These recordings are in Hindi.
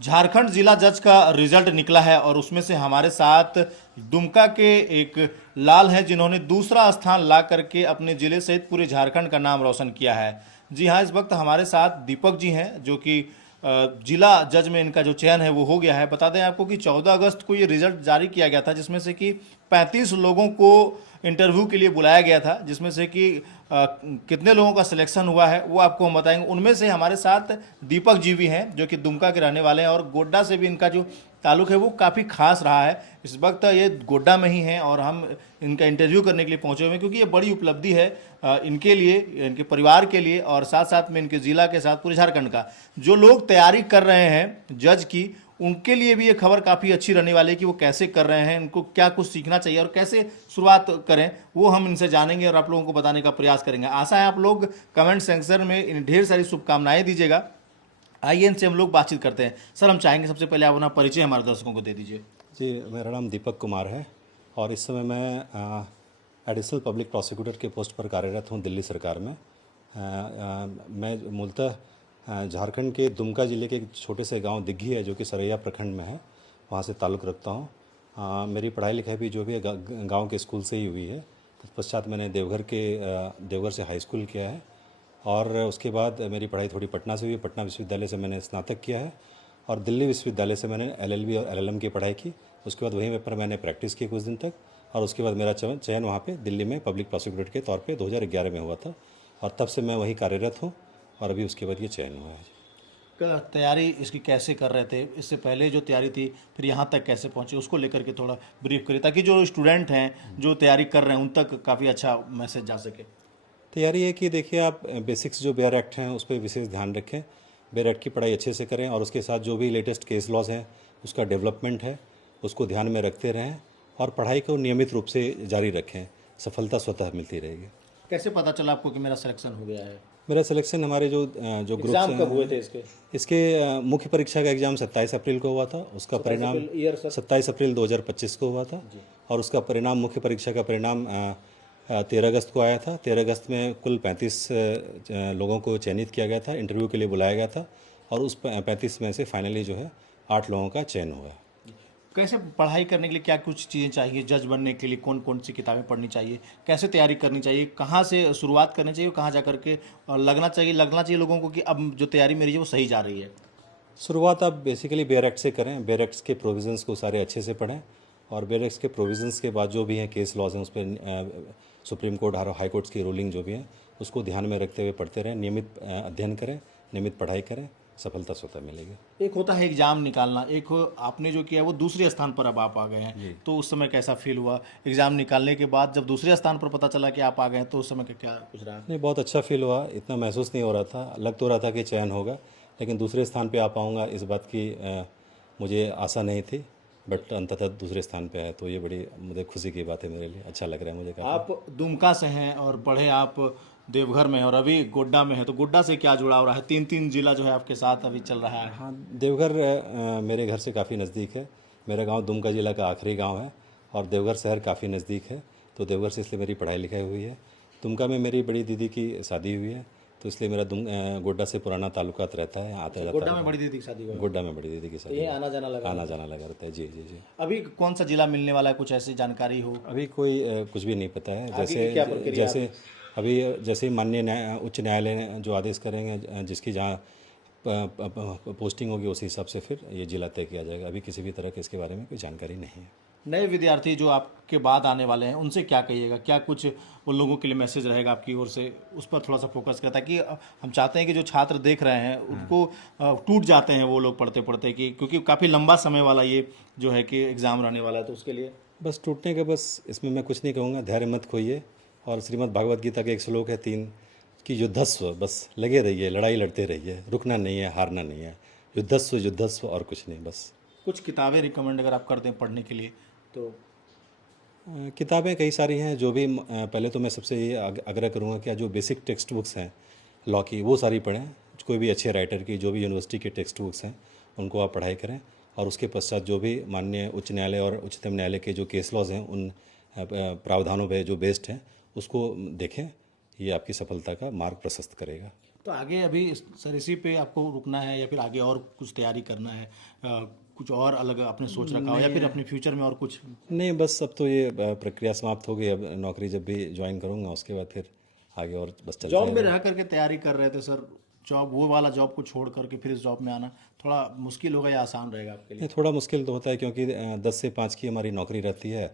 झारखंड जिला जज का रिजल्ट निकला है और उसमें से हमारे साथ दुमका के एक लाल हैं जिन्होंने दूसरा स्थान ला करके अपने जिले सहित पूरे झारखंड का नाम रोशन किया है। जी हाँ, इस वक्त हमारे साथ दीपक जी हैं जो कि जिला जज में इनका जो चयन है वो हो गया है। बता दें आपको कि 14 अगस्त को ये रिजल्ट जारी किया गया था जिसमें से कि 35 लोगों को इंटरव्यू के लिए बुलाया गया था, जिसमें से कि कितने लोगों का सिलेक्शन हुआ है वो आपको हम बताएंगे। उनमें से हमारे साथ दीपक जी भी हैं जो कि दुमका के रहने वाले हैं और गोड्डा से भी इनका जो ताल्लुक है वो काफ़ी खास रहा है। इस वक्त ये गोड्डा में ही हैं और हम इनका इंटरव्यू करने के लिए पहुंचे हुए हैं क्योंकि ये बड़ी उपलब्धि है इनके लिए, इनके परिवार के लिए और साथ साथ में इनके ज़िला के साथ पूरे झारखंड का। जो लोग तैयारी कर रहे हैं जज की, उनके लिए भी ये खबर काफ़ी अच्छी रहने वाली है कि वो कैसे कर रहे हैं, उनको क्या कुछ सीखना चाहिए और कैसे शुरुआत करें, वो हम इनसे जानेंगे और आप लोगों को बताने का प्रयास करेंगे। आशा है आप लोग कमेंट सेक्शन में ढेर सारी शुभकामनाएं दीजिएगा। आइए इनसे हम लोग बातचीत करते हैं। सर, हम चाहेंगे सबसे पहले आप अपना परिचय हमारे दर्शकों को दे दीजिए। जी, मेरा नाम दीपक कुमार है और इस समय मैं एडिशनल पब्लिक प्रोसिक्यूटर के पोस्ट पर कार्यरत हूँ दिल्ली सरकार में। मैं मूलतः झारखंड के दुमका ज़िले के एक छोटे से गांव दिग्घी है जो कि सरैया प्रखंड में है, वहाँ से ताल्लुक़ रखता हूँ। मेरी पढ़ाई लिखाई भी जो भी है गांव के स्कूल से ही हुई है। तत्पश्चात मैंने देवघर से हाई स्कूल किया है और उसके बाद मेरी पढ़ाई थोड़ी पटना से हुई। पटना विश्वविद्यालय से मैंने स्नातक किया है और दिल्ली विश्वविद्यालय से मैंने LLB और LLM की पढ़ाई की। उसके बाद वहीं पर मैंने प्रैक्टिस की कुछ दिन तक और उसके बाद मेरा चयन वहाँ पे दिल्ली में पब्लिक प्रोसिक्यूटर के तौर पे 2011 में हुआ था और तब से मैं वहीं कार्यरत हूँ और अभी उसके बाद ये चयन हुआ है। तैयारी इसकी कैसे कर रहे थे, इससे पहले जो तैयारी थी फिर यहाँ तक कैसे पहुँचे, उसको लेकर के थोड़ा ब्रीफ करिए ताकि जो स्टूडेंट हैं जो तैयारी कर रहे हैं उन तक काफ़ी अच्छा मैसेज जा सके। तैयारी है कि देखिए, आप बेसिक्स जो बेयर एक्ट हैं उस पर विशेष ध्यान रखें। बेयर एक्ट की पढ़ाई अच्छे से करें और उसके साथ जो भी लेटेस्ट केस लॉज हैं उसका डेवलपमेंट है उसको ध्यान में रखते रहें और पढ़ाई को नियमित रूप से जारी रखें। सफलता स्वतः मिलती रहेगी। कैसे पता चला आपको कि मेरा सिलेक्शन हो गया है? मेरा सिलेक्शन हमारे जो ग्रुप्स एग्जाम हैं, कब हुए थे इसके? इसके मुख्य परीक्षा का एग्ज़ाम 27 अप्रैल को हुआ था। उसका परिणाम 27 अप्रैल 2025 को हुआ था और उसका परिणाम, मुख्य परीक्षा का परिणाम 13 अगस्त को आया था। 13 अगस्त में कुल 35 लोगों को चयनित किया गया था, इंटरव्यू के लिए बुलाया गया था और उस 35 में से फाइनली जो है 8 लोगों का चयन हुआ। कैसे पढ़ाई करने के लिए क्या कुछ चीज़ें चाहिए, जज बनने के लिए कौन कौन सी किताबें पढ़नी चाहिए, कैसे तैयारी करनी चाहिए, कहाँ से शुरुआत करनी चाहिए, कहाँ जा करके लगना चाहिए लोगों को कि अब जो तैयारी मेरी है वो सही जा रही है? शुरुआत आप बेसिकली बेयर एक्ट से करें। बेयर एक्ट्स के प्रोविज़न्स को सारे अच्छे से पढ़ें और बेयर एक्ट्स के प्रोविज़न्स के बाद जो भी हैं केस लॉज हैं उस पर सुप्रीम कोर्ट और हाई कोर्ट्स की रूलिंग जो भी है उसको ध्यान में रखते हुए पढ़ते रहें। नियमित अध्ययन करें, नियमित पढ़ाई करें, सफलता स्वतः मिलेगी। एक होता है एग्ज़ाम निकालना, एक आपने जो किया वो दूसरे स्थान पर अब आप आ गए हैं, तो उस समय कैसा फील हुआ? एग्ज़ाम निकालने के बाद जब दूसरे स्थान पर पता चला कि आप आ गए हैं तो उस समय का क्या कुछ रहा? नहीं, बहुत अच्छा फील हुआ। इतना महसूस नहीं हो रहा था, लग तो रहा था कि चयन होगा, लेकिन दूसरे स्थान पे आ पाऊँगा इस बात की मुझे आशा नहीं थी, बट अंततः दूसरे स्थान पे आया तो ये बड़ी मुझे खुशी की बात है। मेरे लिए अच्छा लग रहा है मुझे काफ़ी। आप दुमका से हैं और पढ़े आप देवघर में हैं और अभी गोड्डा में है, तो गोड्डा से क्या जुड़ाव रहा है? तीन तीन जिला जो है आपके साथ अभी चल रहा है। हाँ, देवघर मेरे घर से काफ़ी नज़दीक है। मेरा गांव दुमका ज़िला का आखिरी गांव है और देवघर शहर काफ़ी नज़दीक है, तो देवघर से इसलिए मेरी पढ़ाई लिखाई हुई है। दुमका में मेरी बड़ी दीदी की शादी हुई है, तो इसलिए मेरा गोड्डा से पुराना ताल्लुकात रहता है, आता जाता गोड्डा है। में बड़ी दीदी की शादी हुई? गोड्डा में बड़ी दीदी की शादी ये आना जाना लगा? आना जाना लगा रहता है। जी जी जी। अभी कौन सा जिला मिलने वाला है, कुछ ऐसी जानकारी हो? अभी कोई कुछ भी नहीं पता है। आगे की क्या प्रक्रिया? जैसे माननीय उच्च न्यायालय ने जो आदेश करेंगे, जिसकी जहाँ पोस्टिंग होगी उसी हिसाब से फिर ये जिला तय किया जाएगा। अभी किसी भी तरह के इसके बारे में कोई जानकारी नहीं है। नए विद्यार्थी जो आपके बाद आने वाले हैं उनसे क्या कहिएगा, क्या कुछ उन लोगों के लिए मैसेज रहेगा आपकी ओर से, उस पर थोड़ा सा फोकस करता है कि हम चाहते हैं कि जो छात्र देख रहे हैं उनको टूट जाते हैं वो लोग पढ़ते पढ़ते, कि क्योंकि काफ़ी लंबा समय वाला ये जो है कि एग्ज़ाम रहने वाला है, तो उसके लिए बस टूटने का, बस इसमें मैं कुछ नहीं कहूँगा। धैर्य मत खोइए और श्रीमद् भागवत गीता का एक श्लोक है 3 कि युद्धस्व, बस लगे रहिए, लड़ाई लड़ते रहिए, रुकना नहीं है, हारना नहीं है। युद्धस्व युद्धस्व और कुछ नहीं। बस कुछ किताबें रिकमेंड अगर आप करते हैं पढ़ने के लिए तो? किताबें कई सारी हैं। जो भी पहले तो मैं सबसे ये आग्रह करूँगा कि जो बेसिक टेक्स्ट बुक्स हैं लॉ की वो सारी पढ़ें। कोई भी अच्छे राइटर की जो भी यूनिवर्सिटी के टेक्स्ट बुक्स हैं उनको आप पढ़ाई करें और उसके पश्चात जो भी माननीय उच्च न्यायालय और उच्चतम न्यायालय के जो केस लॉज हैं उन प्रावधानों पे जो बेस्ड हैं उसको देखें। ये आपकी सफलता का मार्ग प्रशस्त करेगा। तो आगे अभी सर इसी पे आपको रुकना है या फिर आगे और कुछ तैयारी करना है, कुछ और अलग आपने सोच रखा हो या फिर अपने फ्यूचर में और कुछ? नहीं, बस अब तो ये प्रक्रिया समाप्त हो गई। अब नौकरी जब भी ज्वाइन करूँगा उसके बाद फिर आगे और बस चलते जॉब में रह करके तैयारी कर रहे थे सर, जॉब वो वाला जॉब को छोड़ करके फिर इस जॉब में आना थोड़ा मुश्किल होगा या आसान रहेगा आपके लिए? नहीं, थोड़ा मुश्किल तो होता है क्योंकि 10 से 5 की हमारी नौकरी रहती है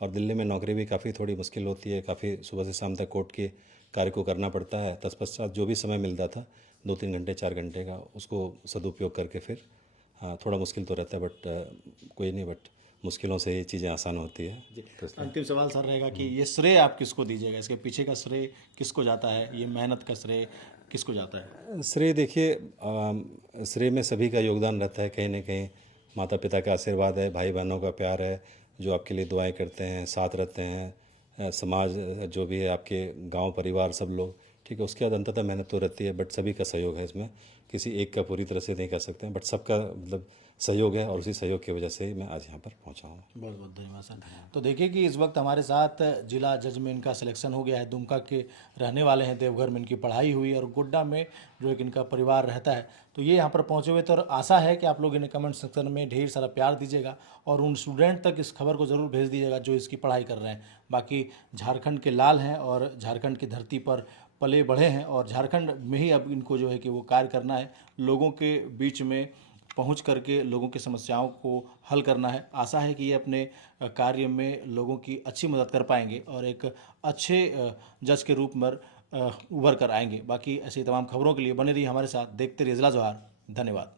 और दिल्ली में नौकरी भी काफ़ी थोड़ी मुश्किल होती है। काफ़ी सुबह से शाम तक कोर्ट के कार्य को करना पड़ता है। तत्पश्चात जो भी समय मिलता था 2-3 घंटे 4 घंटे का, उसको सदुपयोग करके फिर थोड़ा मुश्किल तो रहता है, बट कोई नहीं, बट मुश्किलों से ये चीज़ें आसान होती है। तो इसलिए अंतिम सवाल सर रहेगा कि ये श्रेय आप किसको दीजिएगा, इसके पीछे का श्रेय किसको जाता है, ये मेहनत का श्रेय किसको जाता है? श्रेय देखिए, श्रेय में सभी का योगदान रहता है। कहीं ना कहीं माता पिता का आशीर्वाद है, भाई बहनों का प्यार है जो आपके लिए दुआएं करते हैं, साथ रहते हैं, समाज जो भी है, आपके गांव परिवार सब लोग, ठीक है। उसके बाद अंततः मेहनत तो रहती है, बट सभी का सहयोग है इसमें। किसी एक का पूरी तरह से नहीं कह सकते हैं, बट सबका मतलब सहयोग है और उसी सहयोग की वजह से ही मैं आज यहाँ पर पहुँचा हूँ। बहुत बहुत धन्यवाद सर। तो देखिए कि इस वक्त हमारे साथ जिला जज में इनका सिलेक्शन हो गया है, दुमका के रहने वाले हैं, देवघर में इनकी पढ़ाई हुई और गोड्डा में जो एक इनका परिवार रहता है। तो ये यहाँ पर पहुँचे हुए, तो आशा है कि आप लोग इन्हें कमेंट सेक्शन में ढेर सारा प्यार दीजिएगा और उन स्टूडेंट तक इस खबर को ज़रूर भेज दीजिएगा जो इसकी पढ़ाई कर रहे हैं। बाकी झारखंड के लाल हैं और झारखंड की धरती पर पले बढ़े हैं और झारखंड में ही अब इनको जो है कि वो कार्य करना है, लोगों के बीच में पहुंच करके लोगों की समस्याओं को हल करना है। आशा है कि ये अपने कार्य में लोगों की अच्छी मदद कर पाएंगे और एक अच्छे जज के रूप में उभर कर आएंगे। बाकी ऐसी तमाम खबरों के लिए बने रहिए हमारे साथ, देखते रहिए जिला जोहार। धन्यवाद।